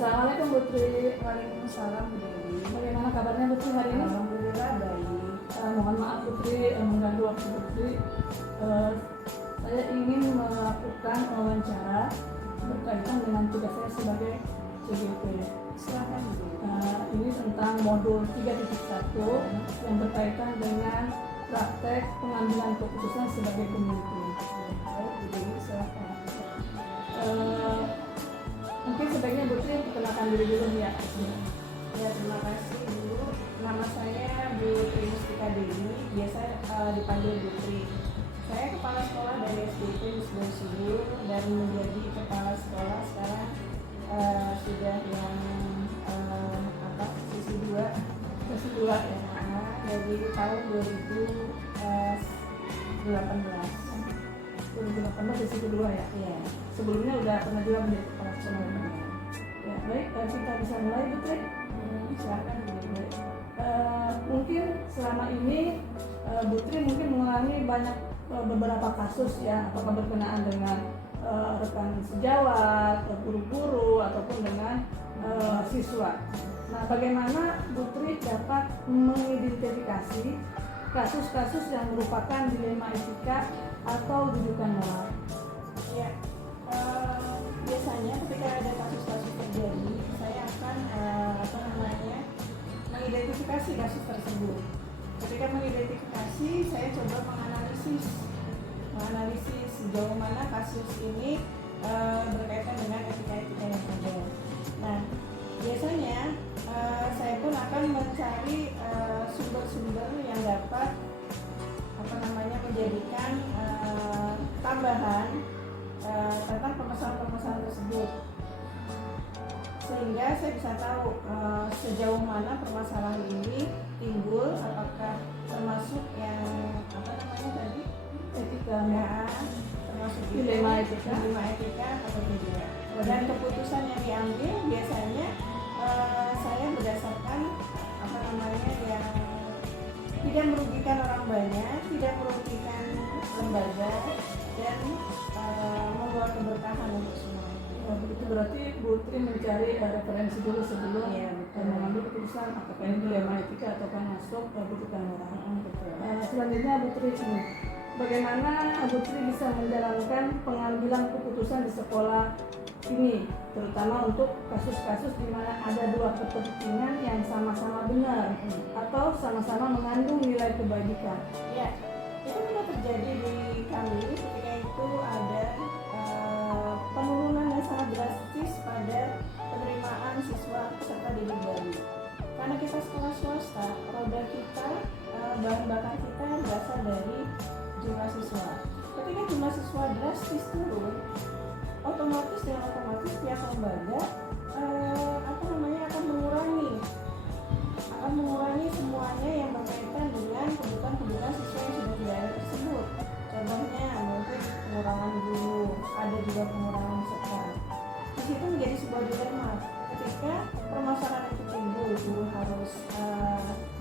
Assalamualaikum Bu Tri. Waalaikumsalam Bu Dewi. Bagaimana kabarnya Bu Tri hari ini? Alhamdulillah baik. Mohon maaf Bu Tri, mengganggu waktu Bu Tri. Saya ingin melakukan wawancara berkaitan dengan tugas saya sebagai CGP. Silakan Bu Dewi. Ini tentang modul 3.1 yang berkaitan dengan praktek pengambilan keputusan sebagai pemimpin. Baik Bu Dewi, silakan. Mungkin sebaiknya Bu Tri perkenalkan diri dulu ya. Ya, terima kasih Bu. Nama saya Bu Tri Mustika Dewi, biasa dipanggil Bu Tri. Saya kepala sekolah dari SDP Misbah Subur dan menjadi kepala sekolah sekarang sudah yang sisi 2 Kedua ya. dari tahun 2018. 2018 sesi kedua ya. Iya. Sebelumnya udah pernah juga menjadi kepala sekolah. Ya, baik, kita bisa mulai Bu Tri. Silakan Bu Dewi. Mungkin selama ini Bu Tri mungkin mengalami banyak beberapa kasus ya, apakah berkenaan dengan rekan sejawat, guru-guru ataupun dengan siswa. Nah, bagaimana Bu Tri dapat mengidentifikasi kasus-kasus yang merupakan dilema etika atau rujukan moral? Ya, biasanya ketika ada kasus-kasus terjadi, saya akan mengidentifikasi kasus tersebut. Ketika mengidentifikasi, saya coba menganalisis sejauh mana kasus ini berkaitan dengan etika-etika yang ada. Nah, biasanya saya pun akan mencari sumber-sumber yang dapat menjadikan tambahan tentang permasalahan tersebut, sehingga saya bisa tahu sejauh mana permasalahan ini timbul, apakah termasuk yang tadi Etika ya, termasuk dilema etika atau tidak. Dan keputusan yang diambil biasanya saya berdasarkan yang tidak merugikan orang banyak, tidak merugikan lembaga, dan membawa keberkahan untuk semua. Begitu berarti Bu Tri mencari referensi dulu sebelum mengambil keputusan apakah ini dilema etika atau masuk rujukan moral. Selanjutnya Bu Tri, bagaimana Bu Tri bisa menjalankan pengambilan keputusan di sekolah ini, terutama untuk kasus-kasus di mana ada dua kepentingan yang sama-sama benar atau sama-sama mengandung nilai kebaikan? Ya, itu pernah terjadi di kami ketika itu ada penurunan yang sangat drastis pada penerimaan siswa peserta didik baru. Karena kita sekolah swasta, roda kita, bahan bakar kita berasal dari jumlah siswa. Ketika jumlah siswa drastis turun, otomatis pihak lembaga akan mengurangi semuanya yang berkaitan dengan kebutuhan siswa yang sudah tidak ada tersebut. Contohnya mungkin pengurangan guru, ada juga pengurangan sekolah. Di situ menjadi sebuah dilema. Ketika permasalahan itu timbul, guru harus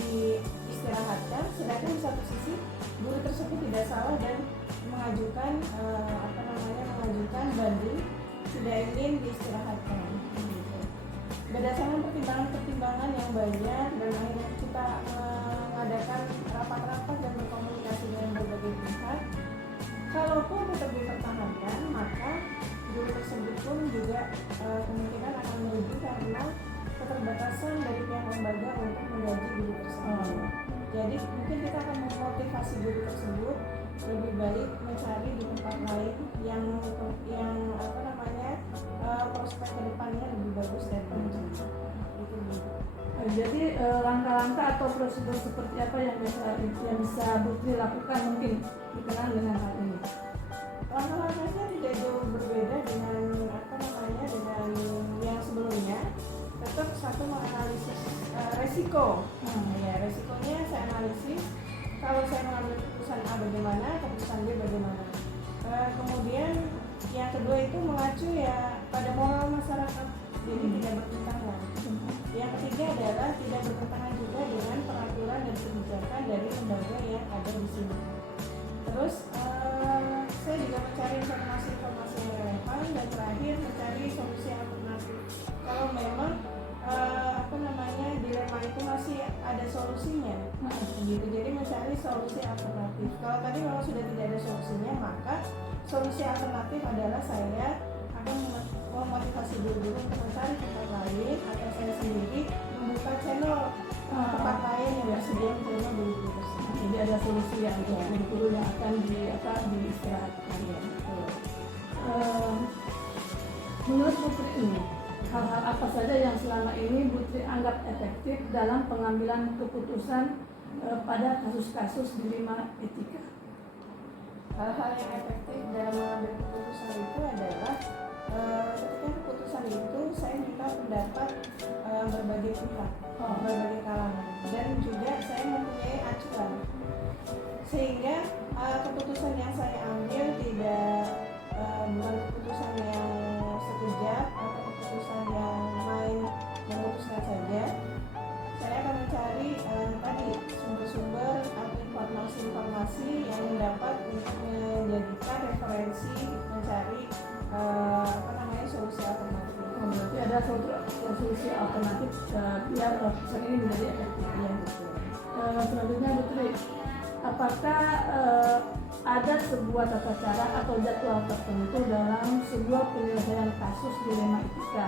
diistirahatkan, sedangkan di satu sisi guru tersebut tidak salah dan mengajukan banding tidak ingin diistirahatkan. Berdasarkan pertimbangan yang banyak, dan akhirnya kita mengadakan rapat-rapat dan berkomunikasi dengan berbagai pihak. Kalaupun tetap dipertahankan, maka guru tersebut pun juga kemungkinan akan merugi karena keterbatasan dari pihak lembaga untuk menggaji guru tersebut. Jadi mungkin kita akan memotivasi guru tersebut lebih baik mencari di tempat lain yang prospek kedepannya lebih bagus daripada itu. Jadi langkah-langkah atau prosedur seperti apa yang bisa Bu Tri lakukan mungkin berkenaan dengan hal ini? Langkah-langkahnya tidak jauh berbeda dengan dengan yang sebelumnya. Tetap satu menganalisis resiko. Resikonya saya analisis. Kalau saya mengambil keputusan A bagaimana, keputusan B bagaimana. Kemudian yang kedua itu mengacu ya pada moral masyarakat, jadi tidak bertentangan. Yang ketiga adalah tidak bertentangan juga dengan peraturan dan kebijakan dari lembaga yang ada di sini. Terus saya juga mencari informasi yang relevan, dan terakhir mencari solusi alternatif alternatif. Kalau memang dilema itu masih ada solusinya, gitu. Jadi mencari solusi alternatif. Kalau tadi memang sudah tidak ada solusinya, maka solusi alternatif adalah saya akan memotivasi dulu untuk mencari tempat lain, atau saya sendiri membuka channel tempat lain yang bersedia menerima guru-guru tersebut. Jadi ada solusi yang guru yang akan diistirahatkan. Ya. Menurut Putri ini, hal-hal apa saja yang selama ini Putri anggap efektif dalam pengambilan keputusan pada kasus-kasus dilema etika? Hal-hal yang efektif dalam mengambil keputusan itu adalah ketika keputusan itu saya minta pendapat berbagai pihak, berbagai kalangan, dan juga saya mempunyai acuan, sehingga keputusan yang saya ambil tidak bukan keputusan yang sekejap atau keputusan yang main memutuskan saja. Saya akan mencari tadi sumber-sumber atau informasi-informasi yang dapat menjadikan referensi mencari solusi alternatif. Berarti ada solusi alternatif biar keputusan ini menjadi efektif. Ya, betul. Selanjutnya Putri, apakah ada sebuah tata cara atau jadwal tertentu dalam sebuah penyelesaian kasus dilema etika?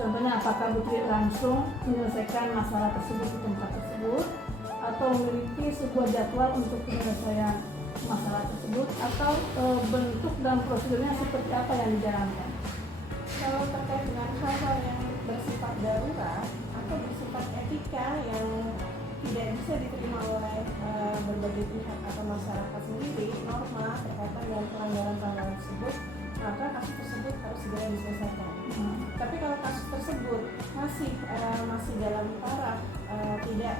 Contohnya, apakah Putri langsung menyelesaikan masalah tersebut di tempat tersebut, atau memiliki sebuah jadwal untuk penyelesaian masalah tersebut, atau bentuk dan prosedurnya seperti apa yang dijalankan? Kalau terkait dengan hal-hal yang bersifat darurat atau bersifat etika yang tidak bisa diterima oleh berbagai pihak atau masyarakat sendiri, norma berkaitan dengan pelanggaran tersebut, maka kasus tersebut harus segera diselesaikan. Tapi kalau kasus tersebut masih dalam taraf tidak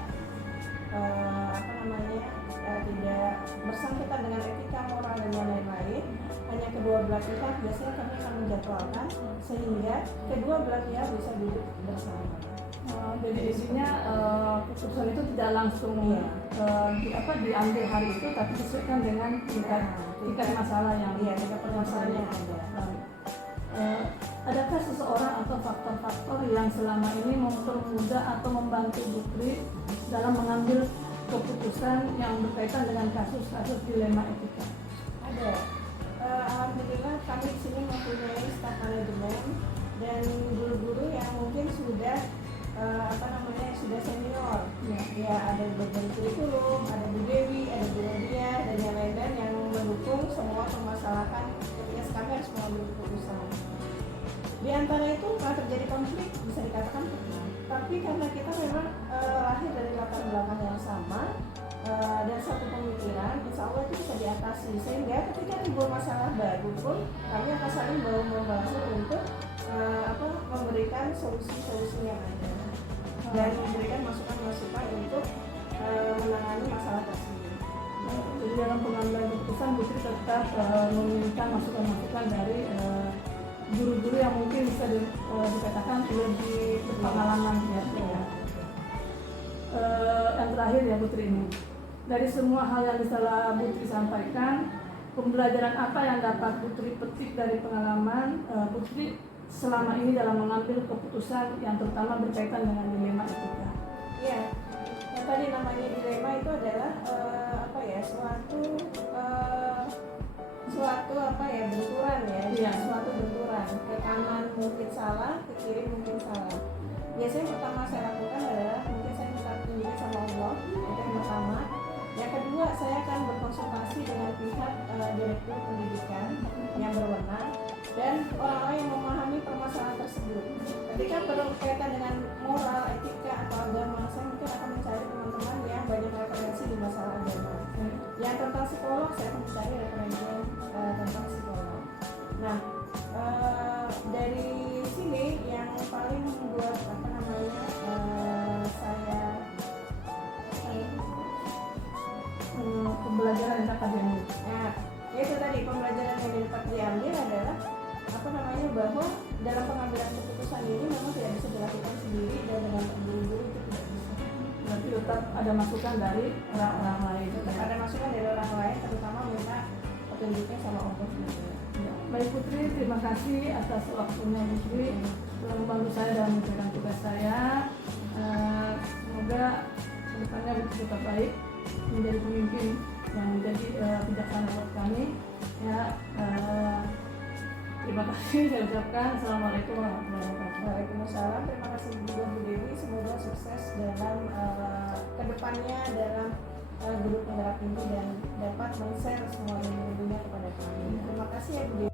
tidak bersangkutan dengan etika, moral, dan yang lain-lain, hanya kedua belah pihak, biasanya kami akan menjadwalkan sehingga kedua belah pihak bisa duduk bersama. Jadi intinya keputusan itu tidak langsung diambil hari itu, tapi disesuaikan dengan tingkat masalah yang tingkat permasalahan yang ada. Adakah seseorang atau faktor-faktor yang selama ini mempermudah atau membantu Putri dalam mengambil keputusan yang berkaitan dengan kasus-kasus dilema etika? Ada. Alhamdulillah kami di sini mempunyai staf manajemen dan guru-guru yang mungkin sudah sudah senior. Ya, ada bagian kurikulum, ada Bu Dewi, ada Bu Nadia, dan yang lain-lain yang mendukung semua permasalahan ketika kami harus mengambil keputusan. Di antara itu kalau terjadi konflik bisa dikatakan pernah, tapi karena kita memang lahir dari latar belakang yang sama dan satu pemikiran, insya Allah itu bisa diatasi, sehingga ketika timbul masalah baru pun kami akan saling bahu-membahu untuk memberikan solusi-solusi yang ada dan memberikan masukan-masukan untuk menangani masalah tersebut. Jadi dalam pengambilan keputusan Putri tetap meminta masukan-masukan dari guru-guru yang mungkin bisa dikatakan lebih berpengalaman ya. Yang terakhir ya Putri, ini dari semua hal yang telah Putri sampaikan, pembelajaran apa yang dapat Putri petik dari pengalaman Putri selama ini dalam mengambil keputusan yang terutama berkaitan dengan dilema etika? Ya, yang tadi namanya dilema itu adalah benturan ya, suatu benturan, ke kanan mungkin salah, ke kiri mungkin salah. Biasanya pertama saya lakukan adalah mungkin saya minta petunjuk sama Allah, itu yang pertama. Yang kedua, saya akan berkonsultasi dengan pihak direktur pendidikan yang berwenang dan orang-orang yang memahami permasalahan tersebut. Ketika berkaitan dengan moral, etika, atau agama, saya mungkin akan mencari teman-teman yang banyak referensi di masalah agama. Yang tentang psikolog, saya akan mencari referensi tentang psikolog. Nah, dari sini yang paling membuat pembelajaran yang dapat diambil. Nah, itu tadi pembelajaran yang dapat diambil adalah bahwa dalam pengambilan keputusan ini memang tidak bisa dilakukan sendiri dan dengan terburu-buru itu tidak bisa. Berarti tetap ada masukan dari orang-orang lain. Tetap ada masukan dari orang lain, terutama minta petunjuknya sama Allah. Ya. Baik Putri, terima kasih atas waktunya Putri. telah membantu saya dalam menjalankan tugas saya. Semoga kedepannya tetap baik, menjadi pemimpin yang menjadi bijaksana buat kami. Ya, terima kasih saya ucapkan. Assalamualaikum warahmatullahi wabarakatuh. Waalaikumsalam. Terima kasih juga Bu Dewi. Semoga sukses dalam kedepannya dalam guru penggerak ini dan dapat men-share semua ilmu-ilmunya kepada kami. Terima kasih ya Bu Dewi.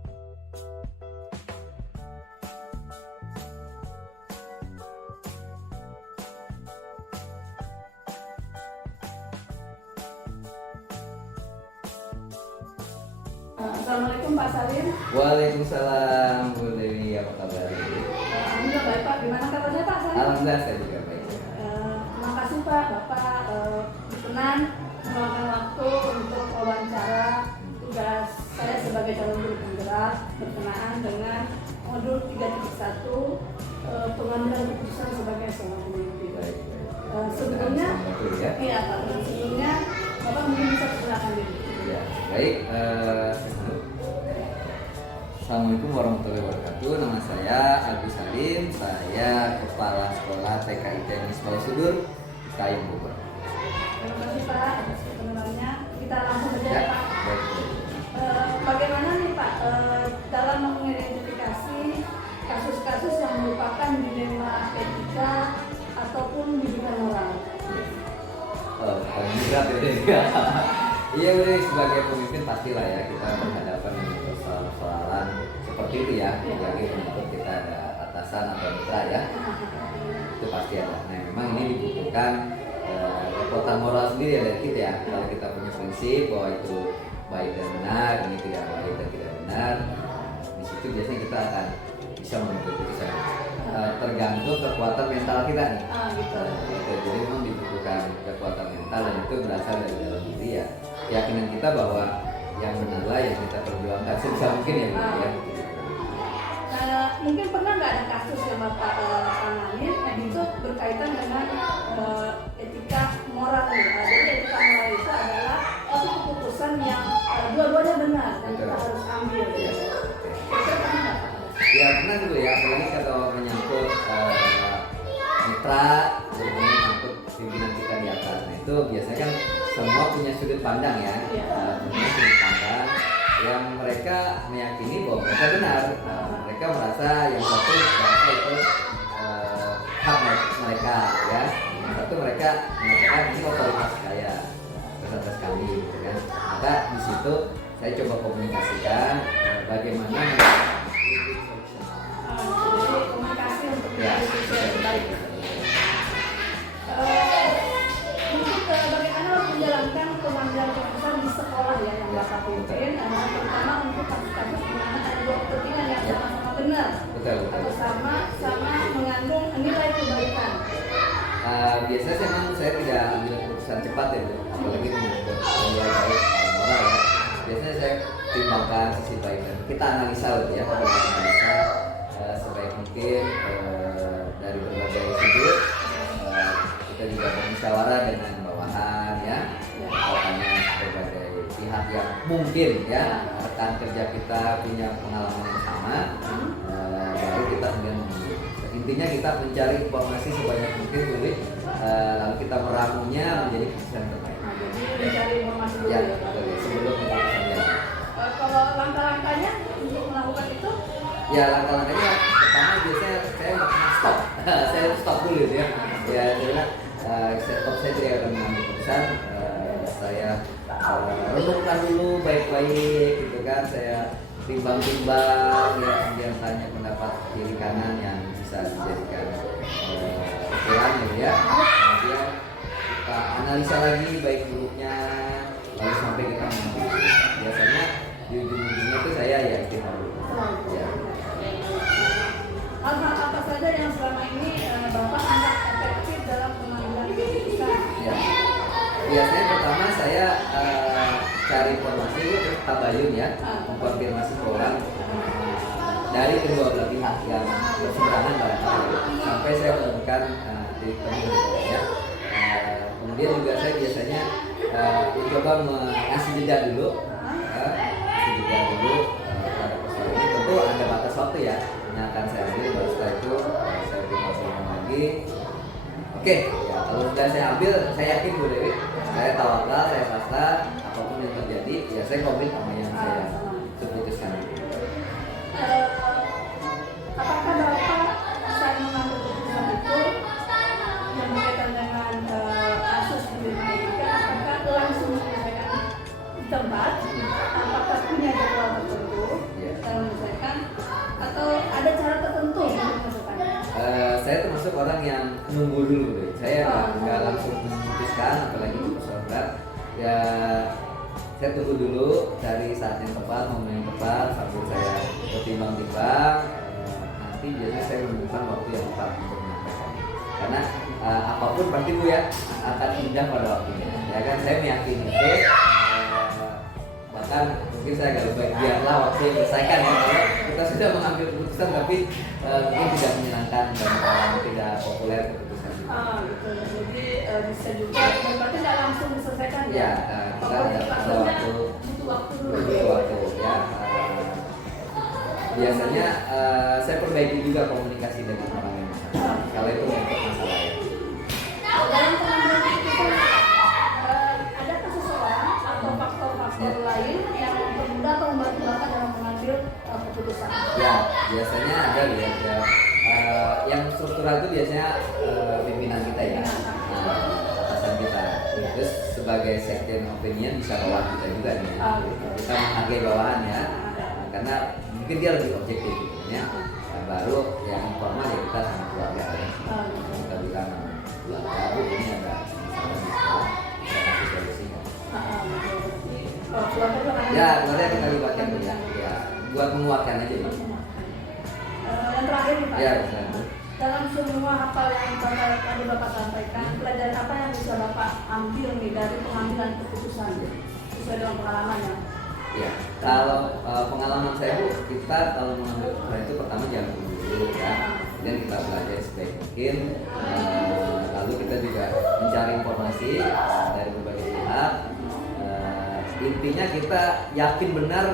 Assalamualaikum Pak Salim. Waalaikumsalam Bu Dewi, apa kabar? Alhamdulillah baik Pak. Gimana kabarnya Pak Salim? Alhamdulillah saya juga baik. Terima kasih Pak, Bapak berkenan meluangkan waktu untuk wawancara tugas saya sebagai calon guru penggerak berkenaan dengan modul 3.1 pengambilan keputusan sebagai seorang pemimpin. Baik. Sebelumnya, Betul ya. iya Pak, sebelumnya Bapak mungkin bisa perkenalkan diri. Ya, baik. Assalamualaikum warahmatullahi wabarakatuh. Nama saya Agus Salim. Saya Kepala Sekolah TKIT Misbah Sudur, Kayung Bogor. Terima kasih Pak atas perkenalannya. Kita langsung saja Ya, Pak. baik. Bagaimana nih Pak dalam mengidentifikasi kasus-kasus yang merupakan dilema etika ataupun bimbingan moral? Paling berat ya. Iya, udah sebagai pemimpin pastilah ya kita berhadapan dengan persoalan-persoalan seperti itu ya. Apalagi untuk kita ada atasan atau mitra ya, itu pasti ada. Nah, memang ini dibutuhkan kekuatan moral sendiri ya dari kita ya. Kalau kita punya prinsip bahwa itu baik dan benar, ini tidak baik dan tidak benar, di situ biasanya kita akan bisa menentukan keputusan. Tergantung kekuatan mental kita nih. Gitu. Jadi memang dibutuhkan kekuatan mental dan itu berasal dari dalam diri ya. Keyakinan kita bahwa yang benarlah yang kita perjuangkan sebisa mungkin ya. Mungkin pernah nggak ada kasus yang Bapak tanganin itu berkaitan dengan etika moral nih. Jadi etika moral itu adalah suatu keputusan yang dua-duanya benar dan kita harus ambil. Ya. Itu pernah nggak? Ya pernah dulu ya, apalagi kalau menyangkut mitra, menyangkut pimpinan kita di atas. Nah itu biasanya kan semua punya sudut pandang ya, punya sudut pandang yang mereka meyakini bahwa mereka benar. Mereka merasa yang satu merasa itu hak mereka ya, yang satu mereka mengatakan ini otoritas saya, otoritas kami, gitu kan. Maka di situ saya coba komunikasikan bagaimana Jadi komunikasi untuk menjadi solusi yang terbaik. Untuk bagaimana menjalankan pengambilan keputusan di sekolah ya yang Bapak pimpin, terutama untuk kasus-kasus di mana ada dua kepentingan yang sama-sama benar atau sama mengandung nilai kebaikan. Biasanya memang saya tidak ambil keputusan cepat ya, apalagi menyangkut nilai baik moral ya. Biasanya saya timbangkan sisi baik dan kita analisa ya, analisa sebaik mungkin dari berbagai sudut. Kita juga bermusyawarah dengan bawahan ya, makanya berbagai pihak yang mungkin ya rekan kerja kita punya pengalaman yang sama, baru kita kemudian intinya kita mencari informasi sebanyak mungkin dulu, lalu kita meramunya menjadi keputusan terbaik. Jadi mencari informasi dulu Ya, ya. betul, sebelum keputusan. Kalau langkah-langkahnya untuk melakukan itu? Ya langkah-langkahnya pertama biasanya saya stop, saya stop dulu ya. Ya saya tidak akan mengambil keputusan. Saya renungkan dulu baik-baik gitu kan. Saya timbang-timbang ya, kemudian tanya pendapat kiri kanan yang bisa dijadikan ukuran gitu ya. Kemudian kita analisa lagi baik buruknya, lalu sampai kita mengambil. Biasanya di ujung-ujungnya itu saya ya istimewa dulu. Ya. Hal-hal apa saja yang selama ini Bapak anggap efektif dalam pengambilan keputusan? Ya. Biasanya pertama saya cari informasi itu tabayun ya, mengkonfirmasi orang dari kedua belah pihak yang berseberangan barangkali sampai saya menemukan titik temu ya. Kemudian juga saya biasanya mencoba mengasih jeda dulu, terhadap persoalan ini. Tentu ada batas waktu ya yang akan saya ambil, baru setelah itu Oke, ya kalau sudah saya ambil, saya yakin Bu Dewi, saya tawakal, saya pasrah, apapun yang terjadi, ya saya komit sama yang saya putuskan. Apakah Bapak saat mengambil keputusan itu yang berkaitan dengan kasus di dunia etika, apakah langsung menyelesaikan di tempat, apakah punya jadwal tertentu dalam menyelesaikan, atau ada cara tertentu untuk menyelesaikannya? Saya termasuk orang yang nunggu dulu deh. Saya nggak langsung memutuskan, apalagi itu persoalan berat. Ya saya tunggu dulu dari saat yang tepat, momen yang tepat, sambil saya bertimbang-timbang. Nanti biasanya saya menemukan waktu yang tepat untuk menyampaikan. Karena apapun pasti Bu ya akan indah pada waktunya. Ya kan, saya meyakini itu. Bahkan mungkin saya agak lebih biarlah waktu yang menyelesaikan ya. Kalau kita sudah mengambil keputusan tapi mungkin tidak menyenangkan dan tidak populer keputusan itu. Gitu. Jadi bisa juga, berarti tidak langsung diselesaikan ya? Ya, kita ada waktu, butuh waktu dulu. butuh waktu ya. Biasanya saya perbaiki juga komunikasi dengan orang yang bersangkutan. Kalau itu untuk masalah ya. Dalam pengambilan keputusan, adakah seseorang atau faktor-faktor lain yang mempermudah atau membantu Bapak dalam mengambil keputusan? Ya, biasanya ada ya. Yang struktural itu biasanya pimpinan kita ya, atasan kita. Terus sebagai second opinion bisa bawahan kita juga nih. Kita menghargai bawahan ya, karena mungkin dia lebih objektif gitu ya. Baru yang informal ya kita sama keluarga ya. Kita bilang keluarga Bu ini ada masalah bisa kasih solusinya. Ya, keluarga kita libatkan ya. Ya, buat menguatkan aja ya. Yang terakhir nih Pak, Ya, dalam semua apa yang tadi Bapak sampaikan, pelajaran apa yang bisa Bapak ambil nih dari pengambilan keputusan sesuai dengan pengalamannya? Ya, kalau pengalaman saya Bu, kita kalau mengambil keputusan itu pertama jangan dulu ya, kemudian kita belajar sebaik mungkin, lalu kita juga mencari informasi dari berbagai pihak. Intinya kita yakin benar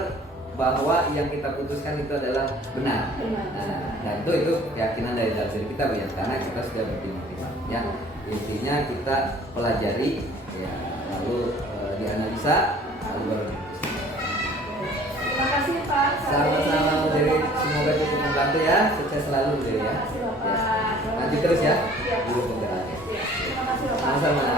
bahwa yang kita putuskan itu adalah benar. Dan itu keyakinan dari dalam diri kita Bu ya, karena kita sudah bertimbang-timbang ya. Intinya kita pelajari ya, lalu dianalisa, lalu baru. Terima kasih Pak. Sama-sama Bu Dewi, semoga cukup membantu ya, sukses selalu Bu Dewi ya. Terima kasih Bapak. Lanjut terus ya, Iya. dulu penggerak. Terima kasih Bapak. Sama-sama.